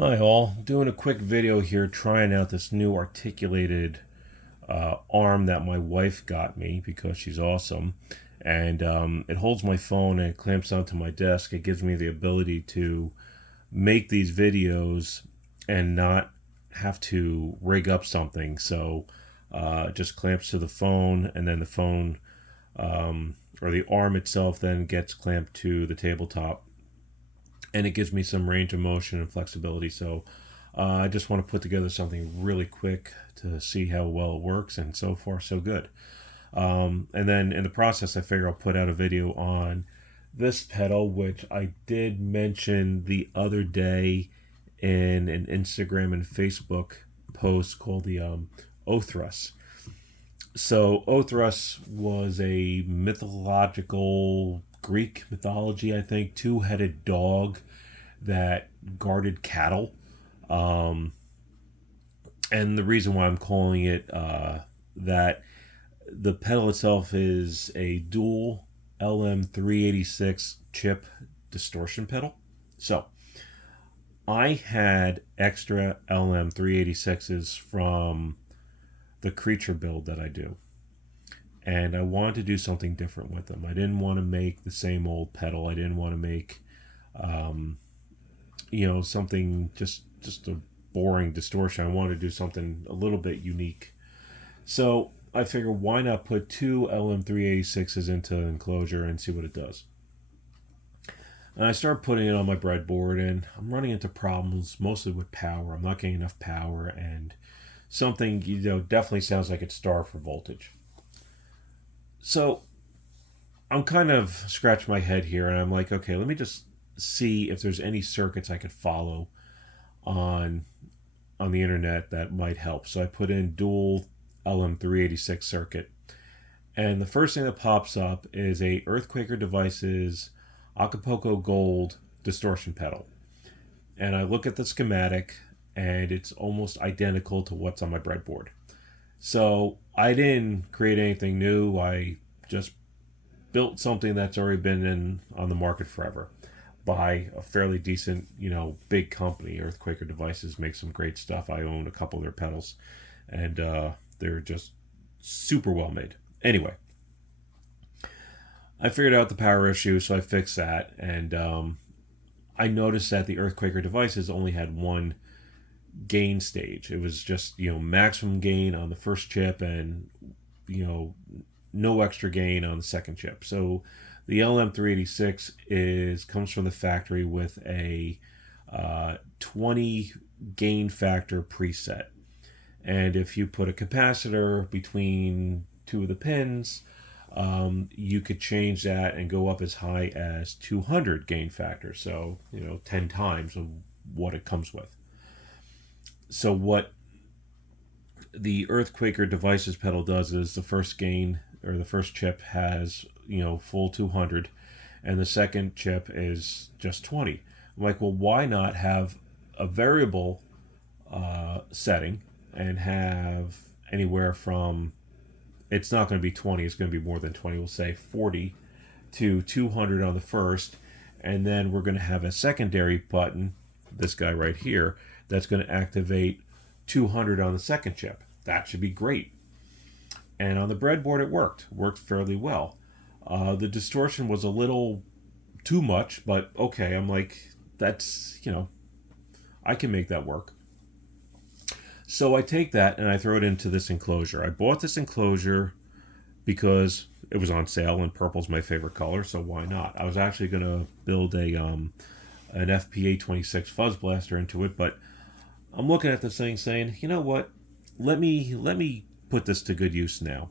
Hi all, doing a quick video here trying out this new articulated arm that my wife got me because she's awesome. And it holds my phone and it clamps onto my desk. It gives me the ability to make these videos and not have to rig up something. So it just clamps to the phone, and then the phone or the arm itself then gets clamped to the tabletop, and it gives me some range of motion and flexibility. So I just want to put together something really quick to see how well it works, and so far so good. And then in the process, I figure I'll put out a video on this pedal, which I did mention the other day in an Instagram and Facebook post called the Orthrus. So Orthrus was a mythological Greek mythology, I think, two-headed dog that guarded cattle. Um, and the reason why I'm calling it that, the pedal itself is a dual LM386 chip distortion pedal. So I had extra LM386s from the creature build that I do, and I wanted to do something different with them. I didn't want to make the same old pedal. I didn't want to make something just a boring distortion. I wanted to do something a little bit unique. So I figured, why not put two LM386s into an enclosure and see what it does. And I started putting it on my breadboard, and I'm running into problems mostly with power. I'm not getting enough power, and something definitely sounds like it's starved for voltage. So I'm kind of scratching my head here, and I'm like, okay, let me just see if there's any circuits I could follow on the internet that might help. So I put in dual LM386 circuit, and the first thing that pops up is a Earthquaker Devices Acapulco Gold distortion pedal. And I look at the schematic, and it's almost identical to what's on my breadboard. So I didn't create anything new. I just built something that's already been on the market forever by a fairly decent, big company. Earthquaker Devices makes some great stuff. I own a couple of their pedals, and they're just super well made. Anyway, I figured out the power issue, so I fixed that, and I noticed that the Earthquaker Devices only had one gain stage. It was just maximum gain on the first chip, and no extra gain on the second chip. So the LM386 comes from the factory with a 20 gain factor preset, and if you put a capacitor between two of the pins, you could change that and go up as high as 200 gain factor. So 10 times of what it comes with. So what the Earthquaker Devices pedal does is the first gain, or the first chip, has full 200, and the second chip is just 20. I'm like, well, why not have a variable setting and have anywhere from, it's not going to be 20, it's going to be more than 20, we'll say 40 to 200 on the first, and then we're going to have a secondary button, this guy right here, that's going to activate 200 on the second chip. That should be great. And on the breadboard, it worked fairly well. The distortion was a little too much, but okay, I'm like, that's, I can make that work. So I take that and I throw it into this enclosure. I bought this enclosure because it was on sale, and purple's my favorite color, so why not? I was actually going to build an FPA26 fuzz blaster into it, but I'm looking at this thing saying, you know what? Let me put this to good use now.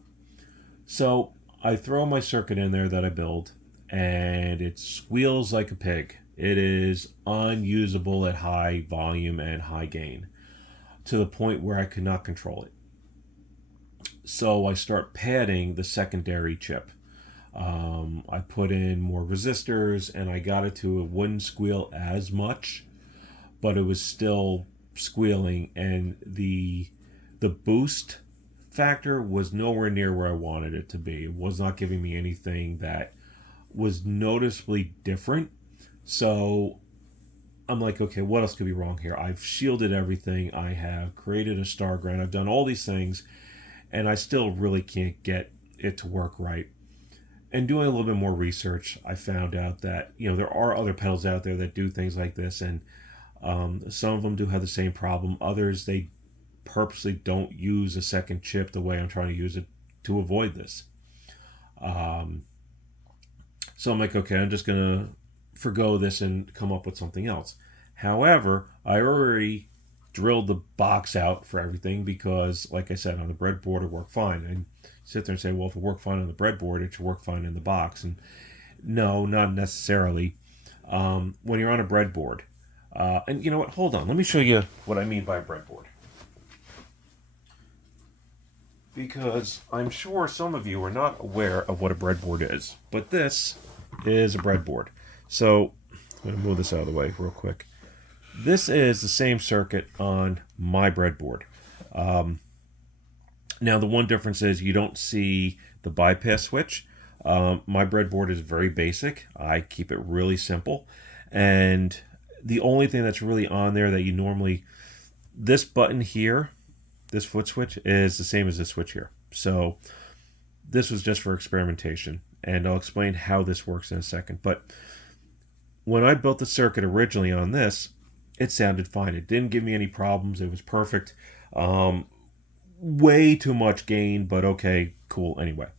So I throw my circuit in there that I build, and it squeals like a pig. It is unusable at high volume and high gain, to the point where I could not control it. So I start padding the secondary chip. I put in more resistors, and I got it to, it wouldn't squeal as much, but it was still squealing, and the boost factor was nowhere near where I wanted it to be. It was not giving me anything that was noticeably different. So I'm like, okay, what else could be wrong here? I've shielded everything. I have created a star ground. I've done all these things, and I still really can't get it to work right. And doing a little bit more research, I found out that there are other pedals out there that do things like this, and some of them do have the same problem. Others, they purposely don't use a second chip the way I'm trying to use it to avoid this. So I'm like, okay, I'm just gonna forgo this and come up with something else. However, I already drilled the box out for everything because, like I said, on the breadboard it worked fine. And sit there and say, well, if it worked fine on the breadboard, it should work fine in the box. And no, not necessarily. When you're on a breadboard, and you know what? Hold on, let me show you what I mean by breadboard. Because I'm sure some of you are not aware of what a breadboard is, but this is a breadboard. So I'm going to move this out of the way real quick. This is the same circuit on my breadboard. Now, the one difference is you don't see the bypass switch. My breadboard is very basic. I keep it really simple. And the only thing that's really on there that you normally... This button here, this foot switch, is the same as this switch here. So this was just for experimentation. And I'll explain how this works in a second. But when I built the circuit originally on this, it sounded fine. It didn't give me any problems. It was perfect. Way too much gain, but okay, cool anyway.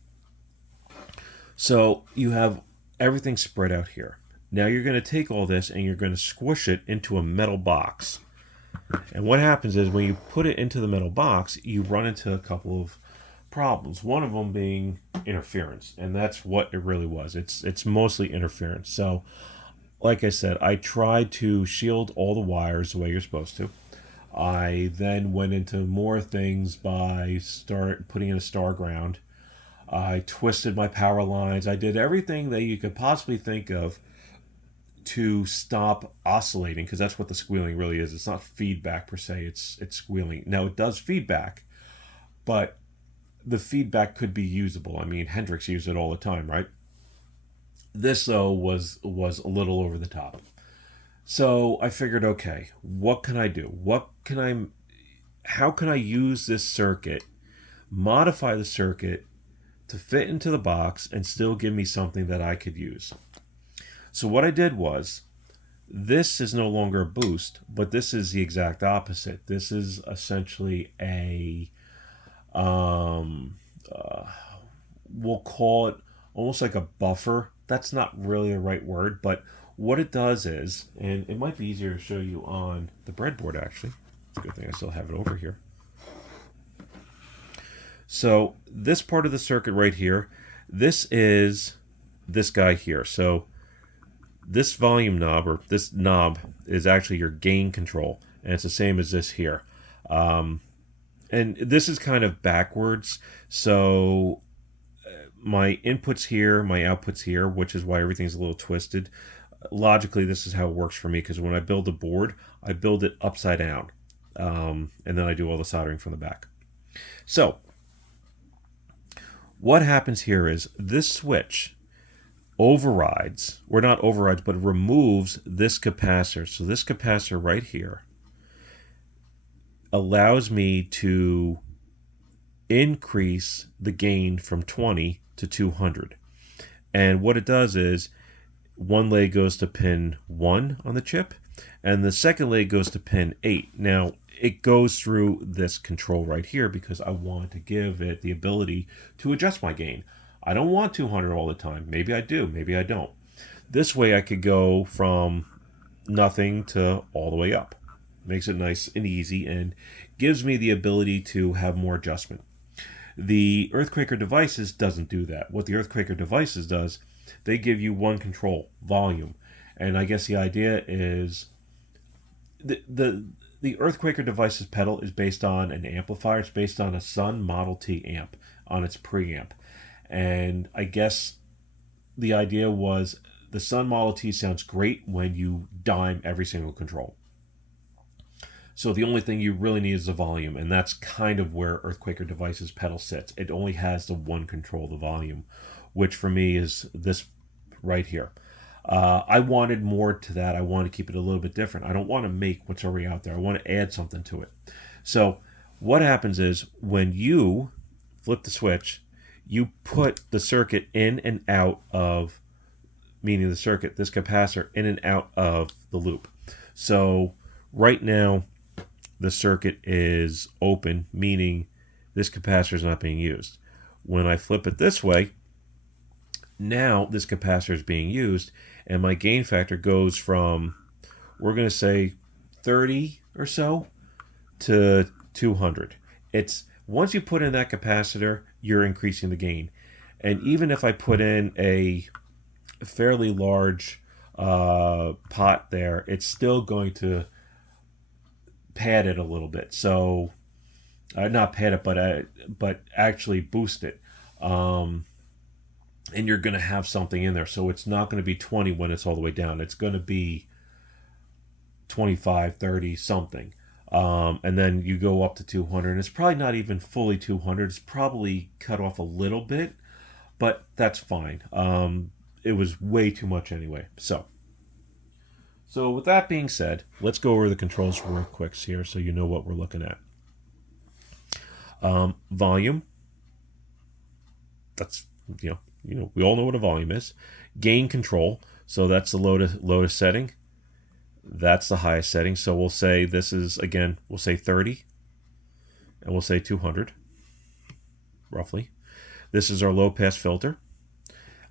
So you have everything spread out here. Now you're going to take all this and you're going to squish it into a metal box. And what happens is when you put it into the metal box, you run into a couple of problems. One of them being interference, and that's what it really was. It's mostly interference. So, like I said, I tried to shield all the wires the way you're supposed to. I then went into more things by putting in a star ground. I twisted my power lines. I did everything that you could possibly think of to stop oscillating, because that's what the squealing really is. It's not feedback per se, it's squealing. Now it does feedback, but the feedback could be usable. I mean, Hendrix used it all the time, right? This though was a little over the top. So I figured, okay, what can I do? How can I use this circuit, modify the circuit to fit into the box and still give me something that I could use? So what I did was, this is no longer a boost, but this is the exact opposite. This is essentially a, we'll call it almost like a buffer. That's not really the right word, but what it does is, and it might be easier to show you on the breadboard actually. It's a good thing I still have it over here. So this part of the circuit right here, this is this guy here. So this volume knob, or this knob, is actually your gain control, and it's the same as this here. And this is kind of backwards. So my inputs here, my outputs here, which is why everything's a little twisted. Logically, this is how it works for me, because when I build a board, I build it upside down. And then I do all the soldering from the back. So what happens here is this switch overrides, or not overrides, but removes this capacitor. So this capacitor right here allows me to increase the gain from 20 to 200. And what it does is, one leg goes to pin 1 on the chip, and the second leg goes to pin 8. Now, it goes through this control right here because I want to give it the ability to adjust my gain. I don't want 200 all the time. Maybe I do, maybe I don't. This way I could go from nothing to all the way up. Makes it nice and easy and gives me the ability to have more adjustment. The Earthquaker Devices doesn't do that. What the Earthquaker Devices does, they give you one control, volume. And I guess the idea is the Earthquaker Devices pedal is based on an amplifier. It's based on a Sun Model T amp on its preamp. And I guess the idea was the Sun Model T sounds great when you dime every single control. So the only thing you really need is the volume, and that's kind of where Earthquaker Devices pedal sits. It only has the one control, the volume, which for me is this right here. I wanted more to that. I want to keep it a little bit different. I don't want to make what's already out there. I want to add something to it. So what happens is when you flip the switch, you put the circuit in and out of, meaning the circuit, this capacitor, in and out of the loop. So right now the circuit is open, meaning this capacitor is not being used. When I flip it this way, now this capacitor is being used, and my gain factor goes from, we're going to say 30 or so to 200. It's once you put in that capacitor, you're increasing the gain. And even if I put in a fairly large pot there, it's still going to pad it a little bit. So not pad it, but actually boost it. And you're going to have something in there. So it's not going to be 20 when it's all the way down. It's going to be 25, 30, something. And then you go up to 200. And it's probably not even fully 200. It's probably cut off a little bit, but that's fine. It was way too much anyway. So with that being said, let's go over the controls real quick here so you know what we're looking at. Volume. That's, we all know what a volume is. Gain control. So that's the lowest setting. That's the highest setting. So we'll say this is, again, we'll say 30. And we'll say 200. Roughly. This is our low pass filter.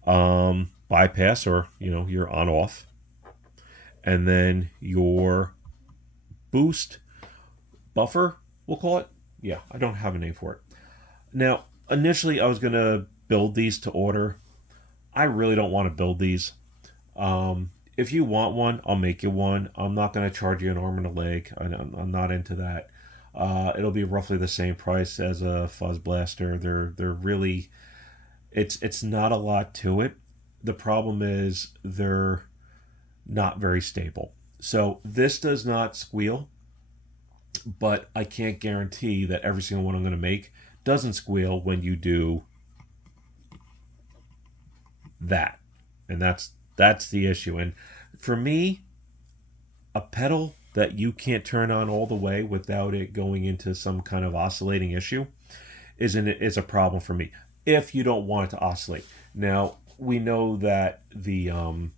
Bypass, or, your on off. And then your boost buffer, we'll call it. Yeah, I don't have a name for it. Now, initially I was going to build these to order. I really don't want to build these. If you want one, I'll make you one. I'm not going to charge you an arm and a leg. I'm not into that. It'll be roughly the same price as a fuzz blaster. They're really, it's not a lot to it. The problem is they're not very stable. So this does not squeal, but I can't guarantee that every single one I'm going to make doesn't squeal when you do that. And that's the issue. And for me, a pedal that you can't turn on all the way without it going into some kind of oscillating issue is a problem for me, if you don't want it to oscillate. Now, we know that the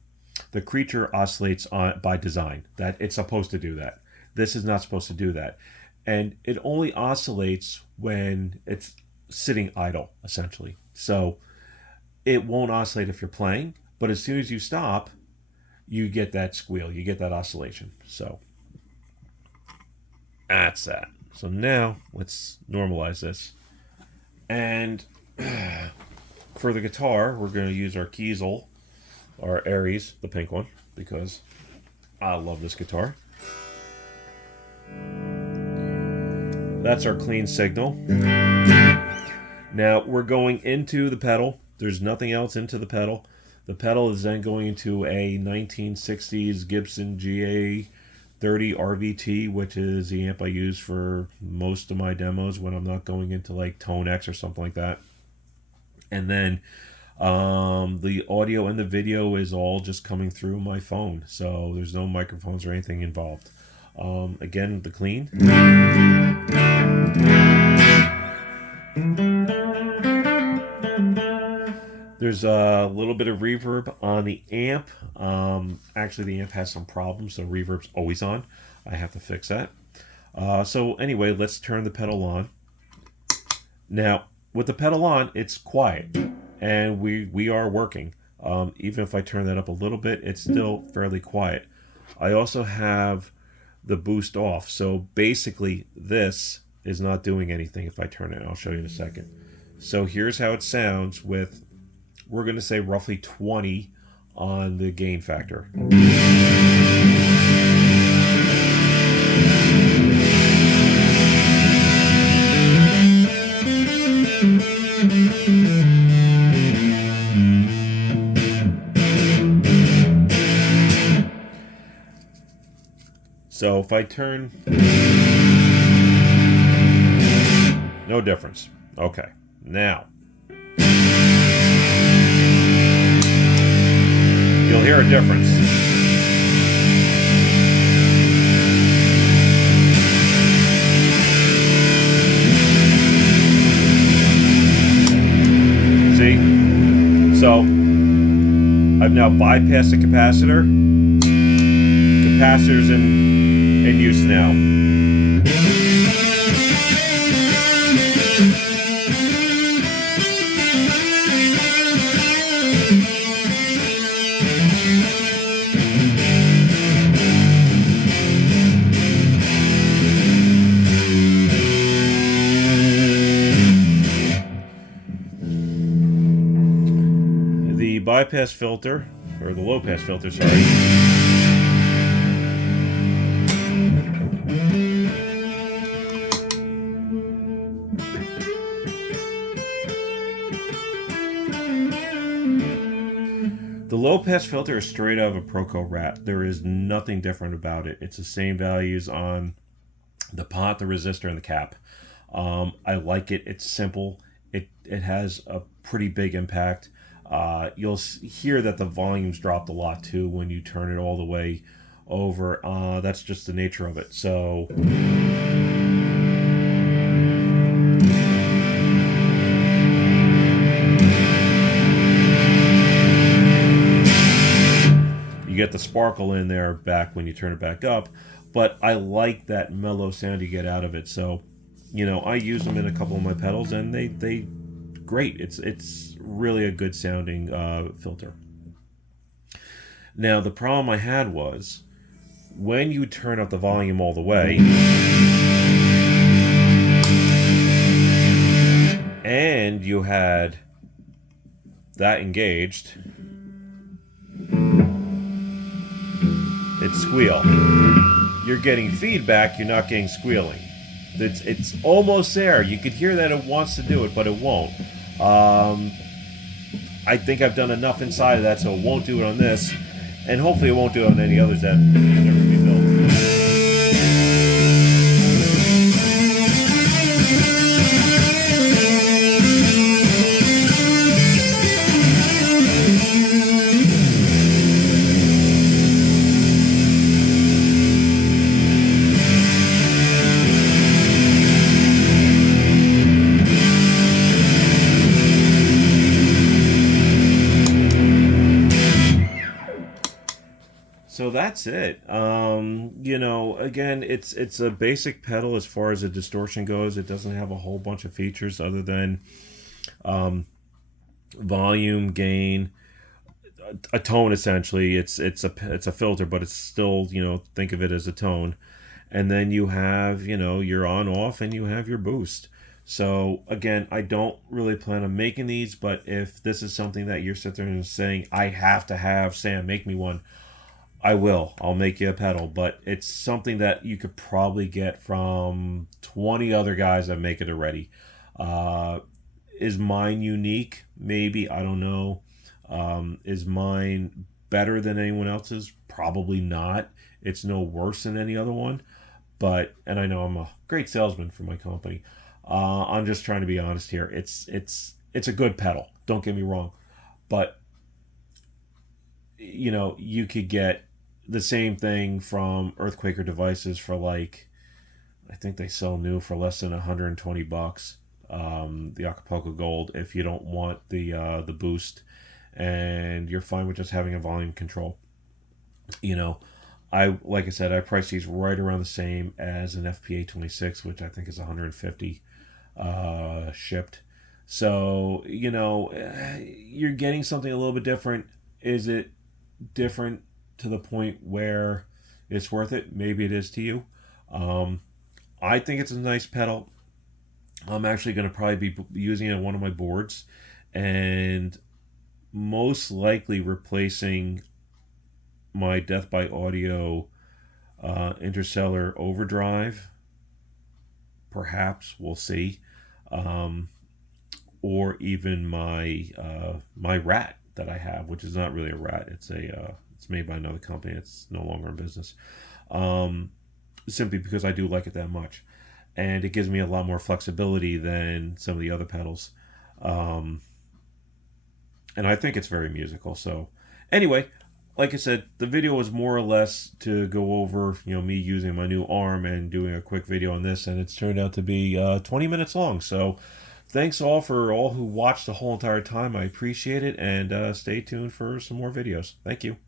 creature oscillates by design, that it's supposed to do that. This is not supposed to do that. And it only oscillates when it's sitting idle, essentially. So it won't oscillate if you're playing, but as soon as you stop, you get that squeal, you get that oscillation. So that's that. So now let's normalize this. And for the guitar, we're going to use our Kiesel, our Aries, the pink one, because I love this guitar. That's our clean signal. Now we're going into the pedal. There's nothing else into the pedal. The pedal is then going into a 1960s Gibson GA 30 RVT, which is the amp I use for most of my demos when I'm not going into like Tone X or something like that. And then the audio and the video is all just coming through my phone, so there's no microphones or anything involved. Again, the clean. There's a little bit of reverb on the amp. Actually, the amp has some problems, so reverb's always on. I have to fix that. So anyway, let's turn the pedal on. Now, with the pedal on, it's quiet, and we are working. Even if I turn that up a little bit, it's still fairly quiet. I also have the boost off, so basically this is not doing anything if I turn it. I'll show you in a second. So here's how it sounds with, we're going to say roughly 20 on the gain factor. So if I turn, no difference. Okay, You'll hear a difference. See? So, I've now bypassed the capacitor. Capacitor's in use now. The bypass filter, or the low pass filter, sorry. The low pass filter is straight out of a Proco Rat. There is nothing different about it. It's the same values on the pot, the resistor, and the cap. I like it. It's simple. It has a pretty big impact. You'll hear that the volume's dropped a lot too when you turn it all the way over. That's just the nature of it. So you get the sparkle in there back when you turn it back up, but I like that mellow sound you get out of it. So, you know, I use them in a couple of my pedals, and they great. It's really a good sounding filter. Now the problem I had was when you turn up the volume all the way and you had that engaged, it's squeal. You're getting feedback, you're not getting squealing. It's almost there. You could hear that it wants to do it, but it won't. I think I've done enough inside of that, so it won't do it on this, and hopefully it won't do it on any others that never be built. So that's it. You know, again, it's a basic pedal as far as the distortion goes. It doesn't have a whole bunch of features other than volume, gain, a tone. Essentially, it's a filter, but it's still, you know, think of it as a tone. And then you have, you know, your on off, and you have your boost. So again, I don't really plan on making these, but if this is something that you're sitting there and saying, I have to have Sam make me one, I will. I'll make you a pedal, but it's something that you could probably get from 20 other guys that make it already. Is mine unique? Maybe. I don't know. Is mine better than anyone else's? Probably not. It's no worse than any other one. But, and I know I'm a great salesman for my company. I'm just trying to be honest here. It's a good pedal. Don't get me wrong. But, you know, you could get the same thing from Earthquaker Devices for like, I think they sell new for less than $120. The Acapulco Gold, if you don't want the boost and you're fine with just having a volume control. You know, like I said, I price these right around the same as an FPA 26, which I think is 150 shipped. So, you know, you're getting something a little bit different. Is it different to the point where it's worth it? Maybe it is to you. I think it's a nice pedal. I'm actually going to probably be using it on one of my boards, and most likely replacing my Death by Audio Interstellar Overdrive. Perhaps, we'll see. Or even my Rat that I have, which is not really a Rat. It's made by another company. It's no longer in business. Simply because I do like it that much. And it gives me a lot more flexibility than some of the other pedals. And I think it's very musical. So anyway, like I said, the video was more or less to go over, me using my new arm and doing a quick video on this, and it's turned out to be 20 minutes long. So thanks for all who watched the whole entire time. I appreciate it, and stay tuned for some more videos. Thank you.